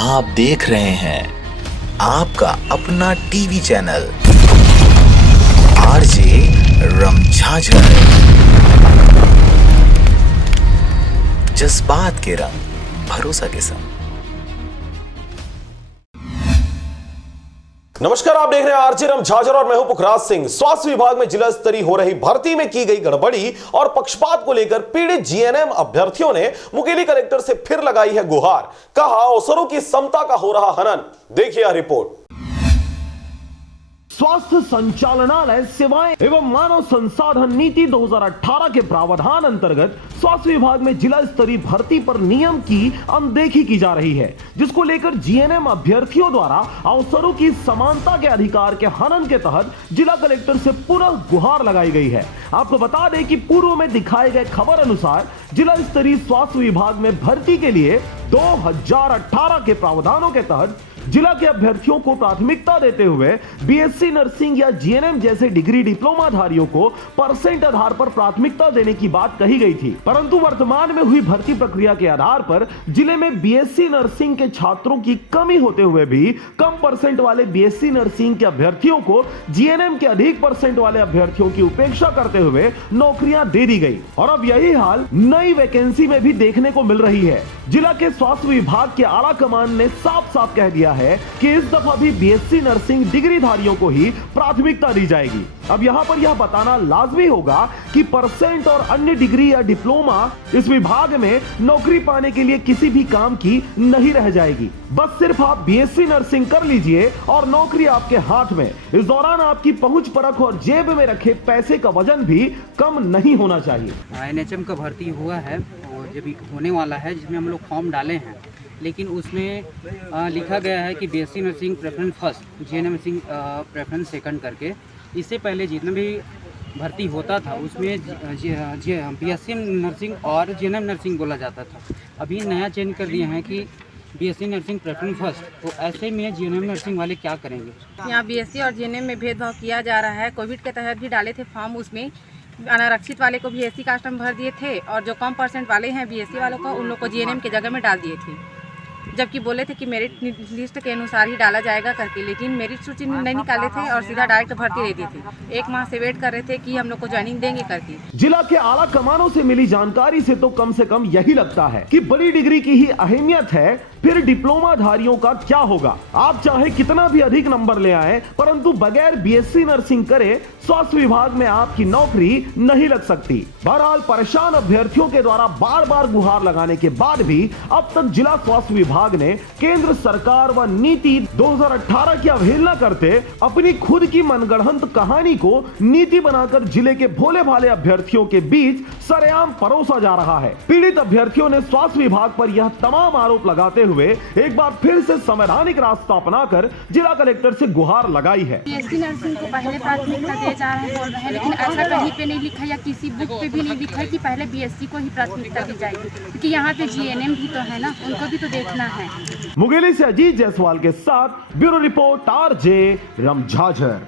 आप देख रहे हैं आपका अपना टीवी चैनल आरजे रमझाझर। जज्बात के रंग, भरोसा के संग। नमस्कार, आप देख रहे हैं आरजे रमझाझर और मैं हूं पुखराज सिंह। स्वास्थ्य विभाग में जिला स्तरीय हो रही भर्ती में की गई गड़बड़ी और पक्षपात को लेकर पीड़ित जीएनएम अभ्यर्थियों ने मुकेली कलेक्टर से फिर लगाई है गुहार। कहा अवसरों की समता का हो रहा हनन। देखिए यह रिपोर्ट। स्वास्थ्य संचालनालय सेवाएं एवं मानव संसाधन नीति 2018 के प्रावधान अंतर्गत स्वास्थ्य विभाग में जिला स्तरीय भर्ती पर नियम की अनदेखी की जा रही है, जिसको लेकर जीएनएम अभ्यर्थियों द्वारा अवसरों की समानता के अधिकार के हनन के तहत जिला कलेक्टर से पुनः गुहार लगाई गई है। आपको बता दें कि पूर्व में दिखाए गए खबर अनुसार जिला स्तरीय स्वास्थ्य विभाग में भर्ती के लिए 2018 के प्रावधानों के तहत जिला के अभ्यर्थियों को प्राथमिकता देते हुए बीएससी नर्सिंग या जीएनएम जैसे डिग्री डिप्लोमा धारियों को परसेंट आधार पर प्राथमिकता देने की बात कही गई थी, परंतु वर्तमान में हुई भर्ती प्रक्रिया के आधार पर जिले में बीएससी नर्सिंग के छात्रों की कमी होते हुए भी कम परसेंट वाले बीएससी नर्सिंग के अभ्यर्थियों को जीएनएम के अधिक परसेंट वाले अभ्यर्थियों की उपेक्षा करते हुए नौकरियां दे दी गई और अब यही हाल नई वैकेंसी में भी देखने को मिल रही है। जिला के स्वास्थ्य विभाग के आला कमान ने साफ साफ कह दिया है कि इस दफा भी बीएससी नर्सिंग डिग्री धारियों को ही प्राथमिकता दी जाएगी। अब यहाँ पर यह बताना लाजमी होगा कि परसेंट और अन्य डिग्री या डिप्लोमा इस विभाग में नौकरी पाने के लिए किसी भी काम की नहीं रह जाएगी। बस सिर्फ आप बीएससी नर्सिंग कर लीजिए और नौकरी आपके हाथ में। इस दौरान आपकी पहुंच परख और जेब में रखे पैसे का वजन भी कम नहीं होना चाहिए। एनएचएम का भर्ती हुआ है और जब होने वाला है, जिसमें हम लोग फॉर्म डाले हैं, लेकिन उसमें लिखा गया है कि BSc nursing preference first, GNM nursing preference second करके। इससे पहले जितना भी भर्ती होता था उसमें बीएससी नर्सिंग और जीएनएम नर्सिंग बोला जाता था। अभी नया चेंज कर दिया है कि बीएससी नर्सिंग प्रेफरेंस फर्स्ट। तो ऐसे में जीएनएम नर्सिंग वाले क्या करेंगे? यहाँ बीएससी और जीएनएम में भेदभाव किया जा रहा है। कोविड के तहत भी डाले थे फॉर्म, उसमें अनारक्षित वाले को भी एससी कास्ट में भर दिए थे और जो कम परसेंट वाले हैं बीएससी वालों को, उन लोग को जीएनएम की जगह में डाल दिए थे, जबकि बोले थे कि मेरिट लिस्ट के अनुसार ही डाला जाएगा करके, लेकिन मेरिट सूची नहीं निकाले थे और सीधा डायरेक्ट भर्ती दे दिए थे। एक माह से वेट कर रहे थे कि हम लोग को ज्वाइनिंग देंगे करके। जिला के आला कमानों से मिली जानकारी से तो कम से कम यही लगता है कि बड़ी डिग्री की ही अहमियत है, फिर डिप्लोमा धारियों का क्या होगा? आप चाहे कितना भी अधिक नंबर ले आए, परंतु बगैर बीएससी नर्सिंग करे स्वास्थ्य विभाग में आपकी नौकरी नहीं लग सकती। बहरहाल परेशान अभ्यर्थियों के द्वारा बार बार गुहार लगाने के बाद भी अब तक जिला स्वास्थ्य विभाग ने केंद्र सरकार व नीति 2018 की अवहेलना करते अपनी खुद की मनगढ़ंत कहानी को नीति बनाकर जिले के भोले भाले अभ्यर्थियों के बीच सरेआम परोसा जा रहा है। पीड़ित अभ्यर्थियों ने स्वास्थ्य विभाग पर यह तमाम आरोप लगाते हुए एक बार फिर से संवैधानिक रास्ता अपनाकर जिला कलेक्टर से गुहार लगाई है। बीएससी नर्सिंग को पहले प्राथमिकता दिए जा रहे हैं बोल रहे हैं, लेकिन ऐसा कहीं पे नहीं लिखा या किसी बुक पे भी नहीं लिखा है कि पहले बीएससी को ही प्राथमिकता दी जाएगी, क्योंकि यहाँ पे जीएनएम भी तो है ना, उनको भी तो देखना है। मुंगेली से अजीत जायसवाल के साथ ब्यूरो रिपोर्ट आरजे रमझाझर।